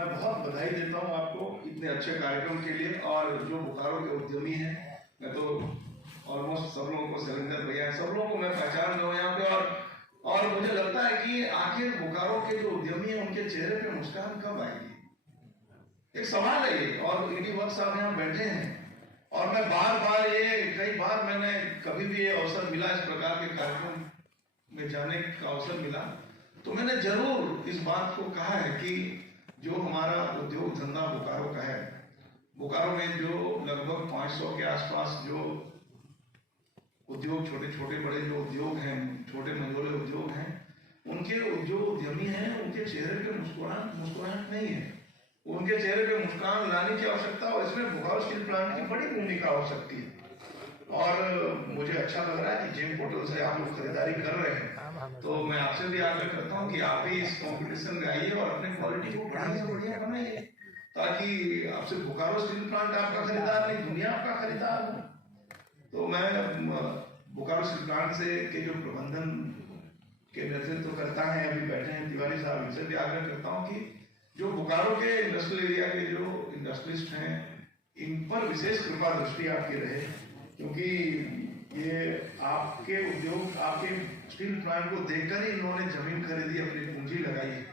मैं बहुत बधाई देता हूँ आपको इतने अच्छे कार्यक्रम के लिए। और जो बोकारो के उद्यमी हैं, मैं तो ऑलमोस्ट सब लोगों को, सरेंद्र भैया, सब लोगों को मैं पहचान रहा हूँ यहाँ पे। और मुझे लगता है कि आखिर बोकारो के जो उद्यमी हैं उनके चेहरे पे मुस्कान कब आएगी, एक सवाल है ये। और ईडी वर्क साहब यहाँ बैठे हैं और मैं बार बार कई बार मैंने कभी भी ये अवसर मिला, इस प्रकार के कार्यक्रम में जाने का अवसर मिला, तो मैंने जरूर इस बात को कहा है कि जो हमारा उद्योग धंधा बोकारो का है, बोकारो में जो लगभग 500 के आसपास जो उद्योग, छोटे छोटे बड़े जो उद्योग हैं, छोटे मंझोले उद्योग हैं, उनके जो उद्यमी हैं उनके चेहरे पे मुस्कुराहट नहीं है। उनके चेहरे पे मुस्कान लाने की आवश्यकता, और इसमें बोकारो स्टील प्लांट की बड़ी भूमिका हो सकती है। और मुझे अच्छा लग रहा है कि जेम पोर्टल से आप लोग खरीदारी कर रहे हैं, तो मैं आपसे भी आग्रह करता हूं कि आप भी इस कंपटीशन में आइए और अपने क्वालिटी को बढ़ाइए, बढ़िया बनाइए, ताकि आपसे बोकारो स्टील प्लांट आपका खरीदार नहीं, दुनिया आपका खरीदार हो। तो मैं बोकारो स्टील प्लांट से के जो प्रबंधन के नेतृत्व करता है, अभी बैठे हैं तिवारी साहब, इनसे भी आग्रह करता हूँ कि जो बोकारो के इंडस्ट्रियल एरिया के जो इंडस्ट्रियलिस्ट हैं, इन पर विशेष कृपा दृष्टि आपकी रहे, क्योंकि ये आपके उद्योग, आपके स्टील प्लांट को देखकर ही इन्होंने जमीन खरीदी, अपनी पूंजी लगाई है।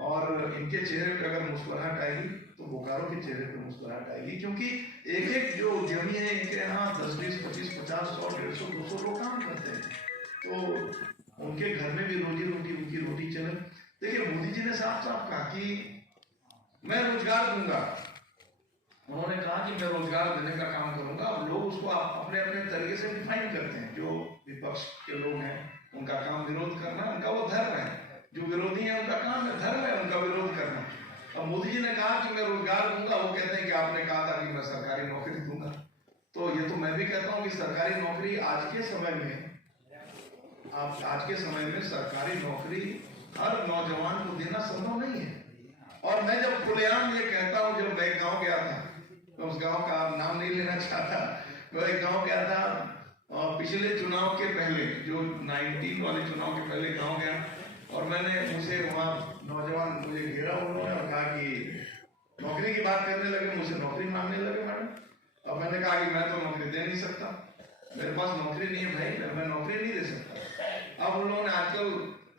और इनके चेहरे पे अगर मुस्कुराहट आएगी तो बोकारो के चेहरे पे मुस्कुराहट आएगी, क्योंकि एक एक जो उद्यमी है इनके यहाँ 10, 20, 25, 50, 100, 150, 200 लोग काम करते हैं, तो उनके घर में भी रोजी रोटी, उनकी रोटी चले। देखिए, मोदी जी ने साफ साफ कहा कि मैं रोजगार दूंगा, उन्होंने कहा कि मैं रोजगार देने का काम करूंगा। अब लोग उसको अपने अपने तरीके से डिफाइन करते हैं। जो विपक्ष के लोग हैं उनका काम विरोध करना, उनका वो धर्म है, जो विरोधी है उनका काम है, धर्म है उनका विरोध करना। अब मोदी जी ने कहा कि मैं रोजगार दूंगा, वो कहते हैं कि आपने कहा था कि मैं सरकारी नौकरी दूंगा। तो ये तो मैं भी कहता हूँ कि सरकारी नौकरी आज के समय में सरकारी नौकरी हर नौजवान को देना संभव नहीं है। और मैं जब खुलेआम ये कहता हूँ, जब मैं एक गाँव गया था, मैं उस गांव का नाम नहीं लेना चाहता, मैं एक गांव गया था पिछले चुनाव के पहले, जो 19 वाले चुनाव के पहले गांव गया, और मैंने मुझे वहाँ नौजवान मुझे घेरा उन्होंने और कहा कि नौकरी की बात करने लगे, मुझसे नौकरी मांगने लगे मैडम। अब मैंने कहा कि मैं तो नौकरी दे नहीं सकता, मेरे पास नौकरी नहीं है भाई, मैं नौकरी नहीं दे सकता। अब उन लोगों ने, आजकल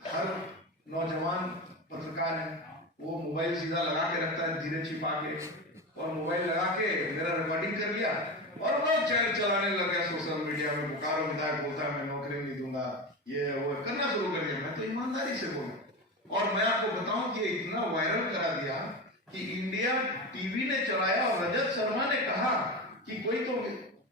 हर नौजवान पत्रकार है, वो मोबाइल सीधा लगा के रखता है, धीरे छिपा के, और मोबाइल लगा के मेरा रिकॉर्डिंग कर लिया और वो चैनल चलाने लग गया सोशल मीडिया में। बोकारो विधायक बोलता है मैं नौकरी नहीं दूंगा, ये वो करना शुरू कर दिया। मैं तो ईमानदारी से बोला, और मैं आपको बताऊं कि इतना वायरल करा दिया कि इंडिया टीवी ने चलाया, और रजत शर्मा ने कहा कि कोई तो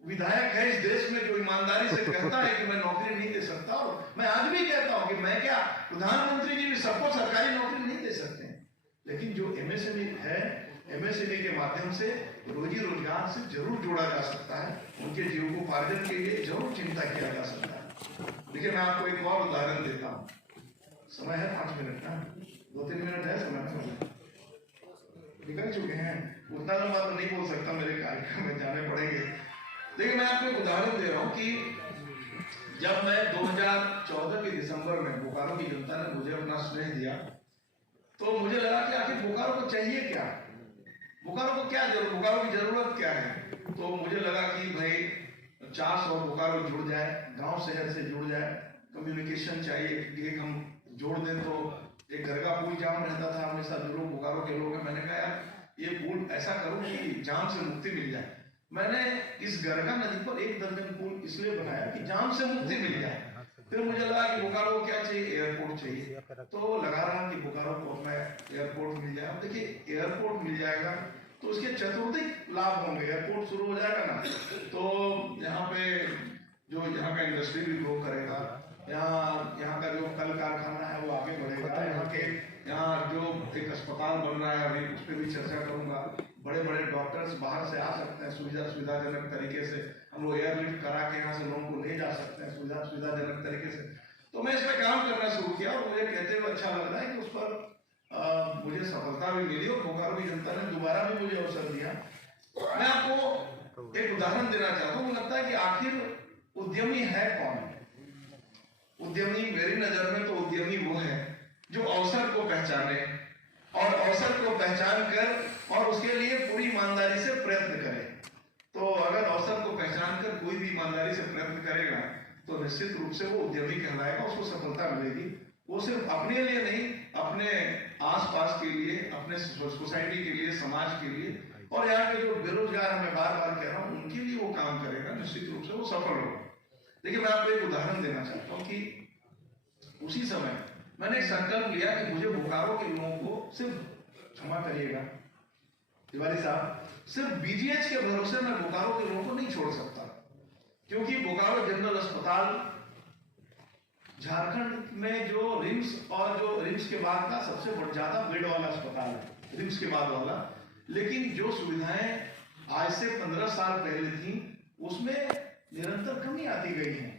विधायक है इस देश में जो ईमानदारी से कहता है कि मैं नौकरी नहीं दे सकता। और मैं आज भी कहता हूं कि मैं क्या, प्रधानमंत्री जी भी सबको सरकारी नौकरी नहीं दे सकते हैं, लेकिन जो एमएसएमई है, एमएसएमई के माध्यम से रोजी रोजगार से जरूर जोड़ा जा सकता है, उनके जीविकोपार्जन के लिए जरूर चिंता किया जा सकता है। देखिए, मैं आपको एक और उदाहरण देता हूँ। समय है 5 मिनट ना, 2-3 मिनट है समय, निकल चुके हैं, उतना लंबा तो नहीं बोल सकता, मेरे कार्यक्रम में जाने पड़ेंगे। देखिए, मैं आपको एक उदाहरण दे रहा हूँ कि जब मैं 2014 के दिसंबर में बोकारो की जनता ने मुझे अपना स्नेह दिया, तो मुझे लगा कि आखिर बोकारो को चाहिए क्या, बोकारो को क्या जरूरत, बोकारो की जरूरत क्या है। तो मुझे लगा कि भाई 400 बोकारो जुड़ जाए, गांव शहर से जुड़ जाए, कम्युनिकेशन चाहिए, एक हम जोड़ दें। तो एक घर का पुल जाम रहता था हमेशा, जो लोग बोकारो के लोग हैं, मैंने कहा यार ये पुल ऐसा करूं कि जाम से मुक्ति मिल जाए। मैंने इस गरगा नदी पर 1 दर्जन पुल इसलिए बनाया कि जाम से मुक्ति मिल जाए। फिर मुझे लगा कि बोकारो को क्या चाहिए, एयरपोर्ट चाहिए, तो लगा रहा कि बोकारो को अपना एयरपोर्ट मिल जाए। देखिए, एयरपोर्ट मिल जाएगा तो उसके चतुर्दिक लाभ होंगे। एयरपोर्ट शुरू हो जाएगा ना, तो यहाँ पे जो यहाँ का इंडस्ट्री भी ग्रो करेगा, यहाँ का जो कल कारखाना है वो आगे बढ़ेगा, यहाँ जो एक अस्पताल बन रहा है अभी, उस पर भी चर्चा करूंगा। बड़े बड़े डॉक्टर्स बाहर से आ सकते हैं सुविधाजनक तरीके से, हम लोग एयरलिफ्ट करा के यहाँ से लोगों को ले जा सकते हैं सुविधाजनक तरीके से। तो मैं इस पर काम करना शुरू किया, और मुझे कहते हुए अच्छा लग रहा है कि उस पर मुझे सफलता भी मिली, और बोकारो की जनता ने दोबारा भी मुझे अवसर दिया। मैं आपको एक उदाहरण देना चाहता हूँ। लगता है कि आखिर उद्यमी है कौन? उद्यमी मेरी नजर में तो उद्यमी वो है जो अवसर को पहचाने और अवसर को पहचान कर और उसके लिए पूरी ईमानदारी से प्रयत्न करें। तो अगर अवसर को पहचान कर कोई भी ईमानदारी से प्रयत्न करेगा तो निश्चित रूप से वो उद्यमी कहलाएगा, उसको सफलता मिलेगी। वो सिर्फ अपने लिए नहीं, अपने आसपास के लिए, अपने सोसाइटी के लिए, समाज के लिए, और यहाँ के जो बेरोजगार, मैं बार बार कह रहा हूँ, उनके लिए वो काम करेगा, निश्चित रूप से वो सफल होगा। देखिए मैं आपको एक उदाहरण देना चाहता हूँ कि उसी समय मैंने एक संकल्प लिया कि मुझे बोकारो के लोगों को, सिर्फ क्षमा करिएगा तिवारी साहब, सिर्फ बीजीएच के भरोसे मैं बोकारो के लोगों को नहीं छोड़ सकता, क्योंकि बोकारो जनरल अस्पताल झारखंड में जो रिम्स, और जो रिम्स के बाद का सबसे ज्यादा बेड वाला अस्पताल है, रिम्स के बाद वाला, लेकिन जो सुविधाएं आज से 15 साल पहले थी उसमें निरंतर कमी आती गई है।